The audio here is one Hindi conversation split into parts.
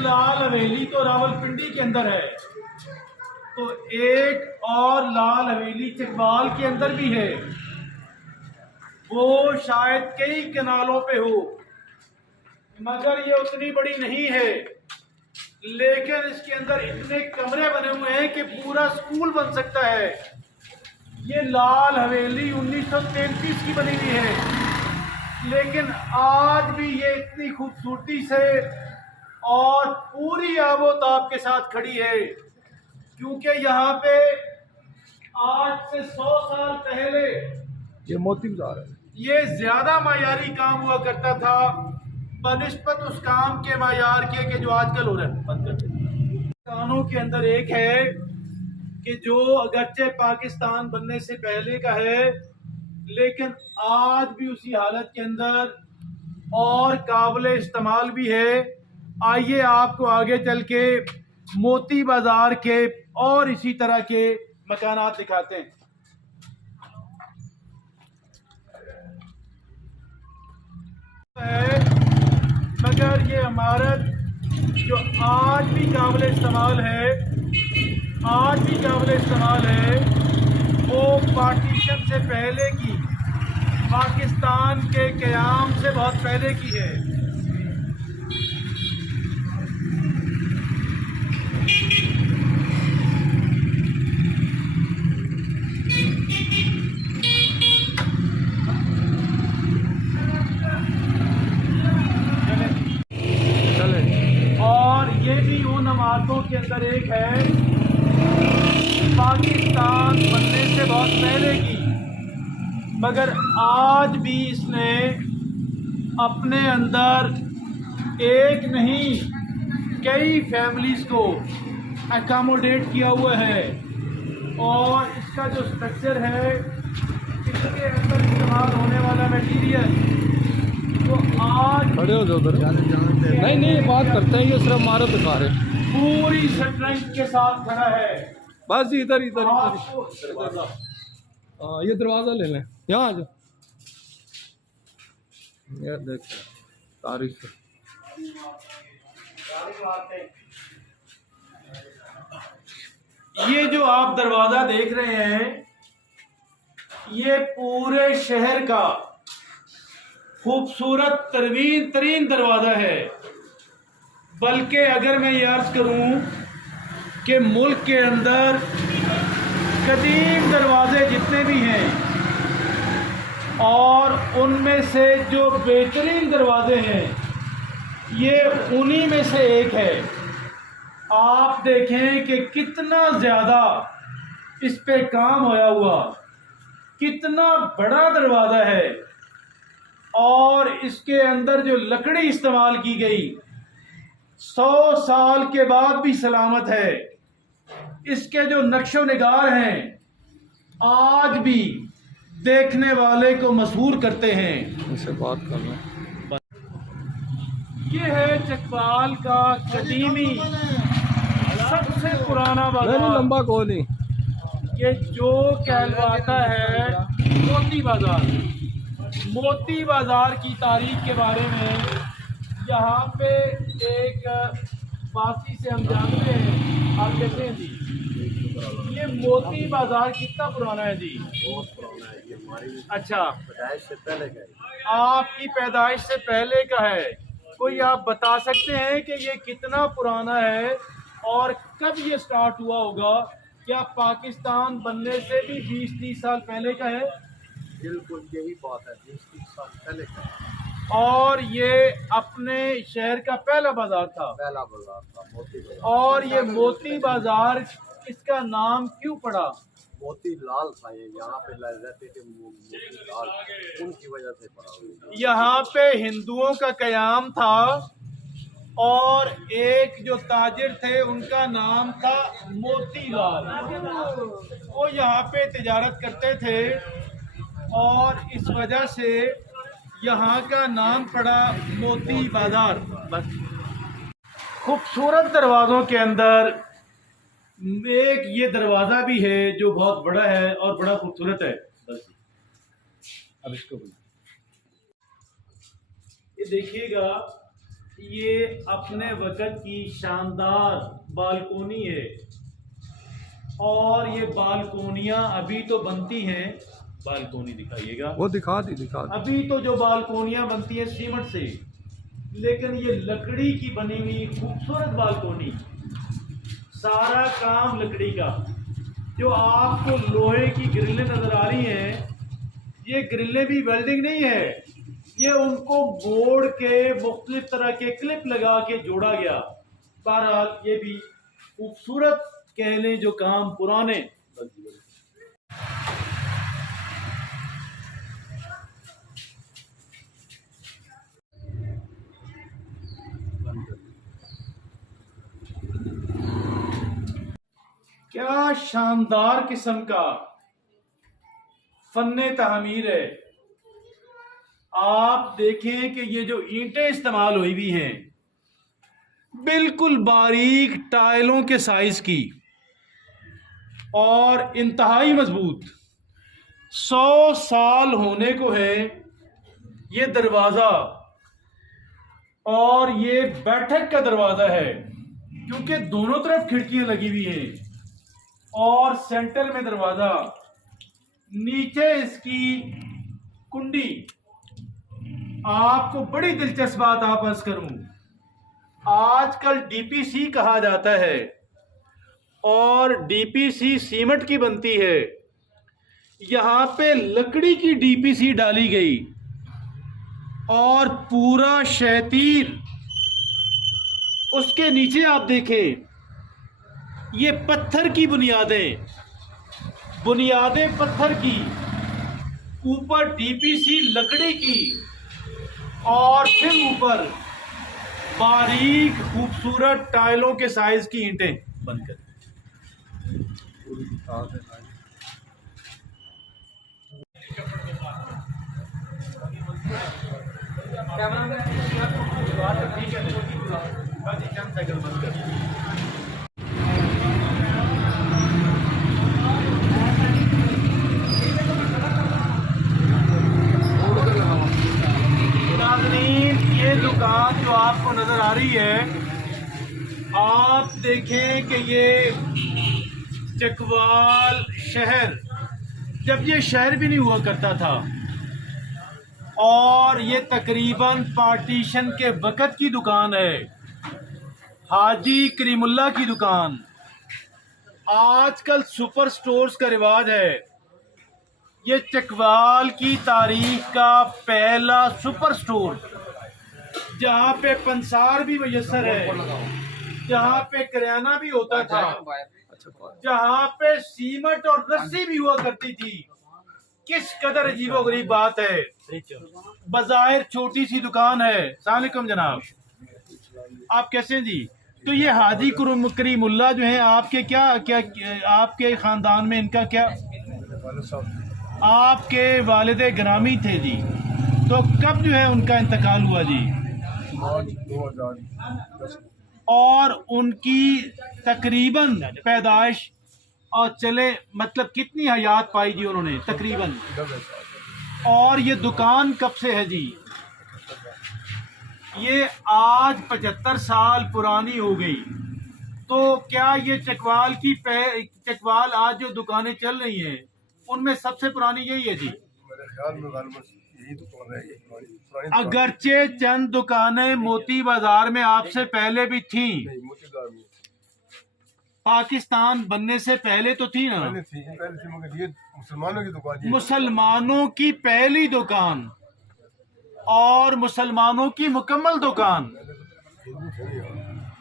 लाल हवेली तो रावलपिंडी के अंदर है, तो एक और लाल हवेली चकवाल के अंदर भी है। वो शायद कई कनालों पे हो, मगर ये उतनी बड़ी नहीं है, लेकिन इसके अंदर इतने कमरे बने हुए हैं कि पूरा स्कूल बन सकता है। ये लाल हवेली 1933 की बनी हुई है, लेकिन आज भी ये इतनी खूबसूरती से और पूरी आबोताब के साथ खड़ी है, क्योंकि यहाँ पे आज से 100 साल पहले ये मोती बाजार है। ये ज्यादा मायारी काम हुआ करता था बनिस्बत उस काम के मायार के जो आजकल हो रहा है। बंद कर दे। कानों के अंदर एक है कि जो अगरचे पाकिस्तान बनने से पहले का है, लेकिन आज भी उसी हालत के अंदर और काबिल इस्तेमाल भी है। आइए आपको आगे चल के मोती बाजार के और इसी तरह के मकानात दिखाते हैं। मगर ये इमारत जो आज भी काबिल इस्तेमाल है, वो पार्टीशन से पहले की, पाकिस्तान के क़याम से बहुत पहले की है। और ये भी उन इमारतों के अंदर एक है पाकिस्तान बनने से बहुत पहले की, मगर आज भी इसने अपने अंदर एक नहीं कई फैमिलीज को अकोमोडेट किया हुआ है। और इसका जो स्ट्रक्चर है, इसके अंदर इस्तेमाल होने वाला मटीरियल तो आज खड़े हो जाओ उधर। नहीं बात करते हैं, ये सिर्फ इमारत दिखा रहे हैं। पूरी स्ट्रेंथ के साथ खड़ा है। बस इधर हाँ, ये दरवाज़ा ले लें, यहाँ आ जाओ। ये देख तारीख ये जो आप दरवाजा देख रहे हैं, ये पूरे शहर का खूबसूरत तरीन दरवाजा है। बल्कि अगर मैं ये अर्ज करूं कि मुल्क के अंदर कदीम दरवाजे जितने भी हैं, और उनमें से जो बेहतरीन दरवाजे हैं, ये उन्हीं में से एक है। आप देखें कि कितना ज़्यादा इस पे काम होया हुआ, कितना बड़ा दरवाज़ा है, और इसके अंदर जो लकड़ी इस्तेमाल की गई 100 साल के बाद भी सलामत है। इसके जो नक्शो निगार हैं आज भी देखने वाले को मशहूर करते हैं। इससे बात कर रहे हैं। ये है चकवाल का कदीमी सबसे पुराना बाजार। लंबा को नहीं, ये जो कहलवाता है मोती बाजार। मोती बाजार की तारीख के बारे में यहाँ पे एक बासी से हम जानते हैं। आप कहते हैं जी, ये मोती बाजार कितना पुराना है जी? बहुत पुराना है ये, हमारी अच्छा, पैदाइश से पहले का है। आपकी पैदाइश से पहले का है। कोई आप बता सकते हैं कि ये कितना पुराना है और कब ये स्टार्ट हुआ होगा? क्या पाकिस्तान बनने से भी 20-30 साल पहले का है? बिल्कुल यही बात है, 20-30 साल पहले का है। और ये अपने शहर का पहला बाजार था। पहला बाजार था मोती बाजार। और ये मोती बाजार, इसका नाम क्यों पड़ा? मोती लाल था ये, यहाँ पे रहते थे मोती लाल, उनकी वजह से पड़ा हुआ। यहाँ पे हिंदुओं का कयाम था, और एक जो ताजिर थे उनका नाम था मोतीलाल। वो यहाँ पे तिजारत करते थे, और इस वजह से यहाँ का नाम पड़ा मोती बाजार। बस खूबसूरत दरवाज़ों के अंदर एक ये दरवाज़ा भी है जो बहुत बड़ा है और बड़ा खूबसूरत है। बस अब इसको ये देखिएगा, ये अपने वक्त की शानदार बालकोनी है और ये बालकोनियाँ अभी तो बनती हैं। बालकोनी दिखाइएगा। वो दिखा दी अभी तो जो बालकोनियाँ बनती हैं सीमेंट से, लेकिन ये लकड़ी की बनी हुई खूबसूरत बालकोनी, सारा काम लकड़ी का। जो आपको लोहे की ग्रिलें नजर आ रही हैं, ये ग्रिलें भी वेल्डिंग नहीं है, ये उनको मोड़ के मुख्तलिफ तरह के क्लिप लगा के जोड़ा गया। बहरहाल ये भी खूबसूरत कह लें जो काम पुराने। क्या शानदार किस्म का फन्ने तामीर है। आप देखें कि ये जो ईंटें इस्तेमाल हुई भी हैं, बिल्कुल बारीक टाइलों के साइज की और इंतहाई मजबूत। 100 साल होने को है ये दरवाज़ा, और ये बैठक का दरवाज़ा है क्योंकि दोनों तरफ खिड़कियां लगी हुई हैं और सेंटर में दरवाज़ा, नीचे इसकी कुंडी। आपको बड़ी दिलचस्प बात आप अर्ज करूं, आजकल डीपीसी कहा जाता है और डीपीसी सीमेंट की बनती है। यहां पे लकड़ी की डीपीसी डाली गई और पूरा शैतीर उसके नीचे आप देखें, ये पत्थर की बुनियादें पत्थर की, ऊपर डीपीसी लकड़ी की, और फिर ऊपर बारीक खूबसूरत टाइलों के साइज की ईंटें बनकर। ये दुकान जो आपको नजर आ रही है, आप देखें कि ये चकवाल शहर, जब ये शहर भी नहीं हुआ करता था, और ये तकरीबन पार्टीशन के वक़्त की दुकान है, हाजी करीमुल्ला की दुकान। आजकल सुपर स्टोर्स का रिवाज है। ये चकवाल की तारीख का पहला सुपर स्टोर, जहाँ पे पंसार भी मुयस्सर है, जहाँ पे किराना भी होता था, जहाँ पे सीमेंट और रस्सी भी हुआ करती थी। किस कदर अजीबोगरीब बात है। बज़ाहिर छोटी सी दुकान है। अस्सलाम वालेकुम जनाब, आप कैसे हैं जी? तो ये हाजी करीमुल्ला जो है, आपके क्या आपके खानदान में इनका क्या? आपके वालिद ग्रामी थे जी। तो कब जो है उनका इंतकाल हुआ जी? 2010। और उनकी तकरीबन पैदाइश और चले मतलब कितनी हयात पाई जी उन्होंने तकरीबन? और ये दुकान कब से है जी? ये आज 75 साल पुरानी हो गई। तो क्या ये चकवाल आज जो दुकानें चल रही हैं उनमें सबसे पुरानी यही है जी? मेरे ख्याल में यही दुकान है, पुरानी अगरचे चंद दुकानें मोती बाजार में आपसे पहले भी थी, पाकिस्तान बनने से पहले तो थी ना? पहले थी मगर ये मुसलमानों की दुकान, मुसलमानों की पहली दुकान और मुसलमानों की मुकम्मल दुकान।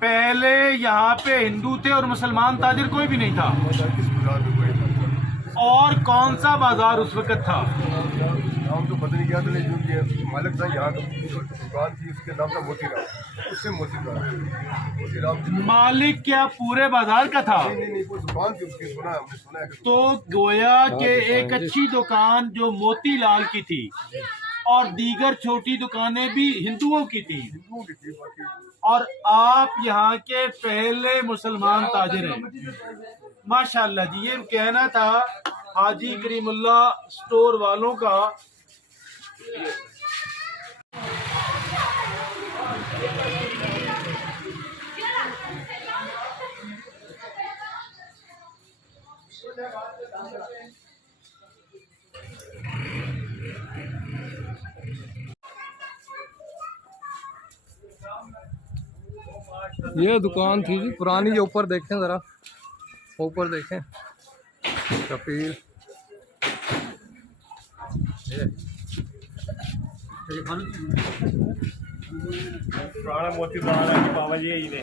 पहले यहाँ पे हिंदू थे और मुसलमान ताजिर कोई भी नहीं था। और कौन सा बाजार उस वक्त था? नाम तो पता नहीं क्या था, लेकिन ये मालिक था यहाँ जो दुकान थी उसके नाम था मोतीराम, उससे मोतीराम। मालिक क्या पूरे बाजार का था? नहीं वो दुकान थी उसकी, हमने सुना है। तो गोया के एक अच्छी दुकान जो मोतीलाल की थी और दीगर छोटी दुकानें भी हिंदुओं की थी, और आप यहाँ के पहले मुसलमान ताजिर हैं। माशाल्लाह जी। ये कहना था हाजी करीमुल्ला स्टोर वालों का। ये दुकान थी जी पुरानी, जो ऊपर देखें ज़रा, ऊपर देखें कपिल। पुराना मोती बाबा जी यही थे।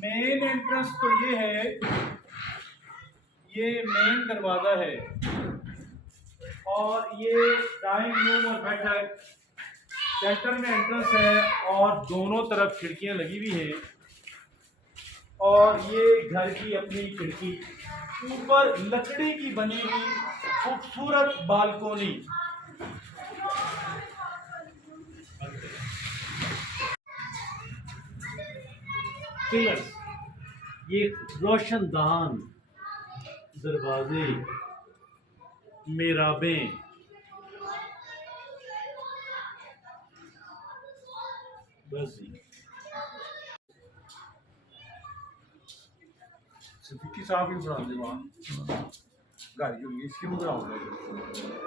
मेन एंट्रेंस तो ये है, ये मेन दरवाज़ा है और ये डाइनिंग रूम और बैठक, सेंटर में एंट्रेंस है और दोनों तरफ खिड़कियां लगी हुई हैं और ये घर की अपनी खिड़की, ऊपर लकड़ी की बनी हुई खूबसूरत बालकोनी। पिलर्स, ये रोशनदान दरवाजे, मेराबें, बस जी। सिद्दीकी साहब भी पढ़ाते वहाँ गाड़ी होगी इसकी मुद्रा होगा।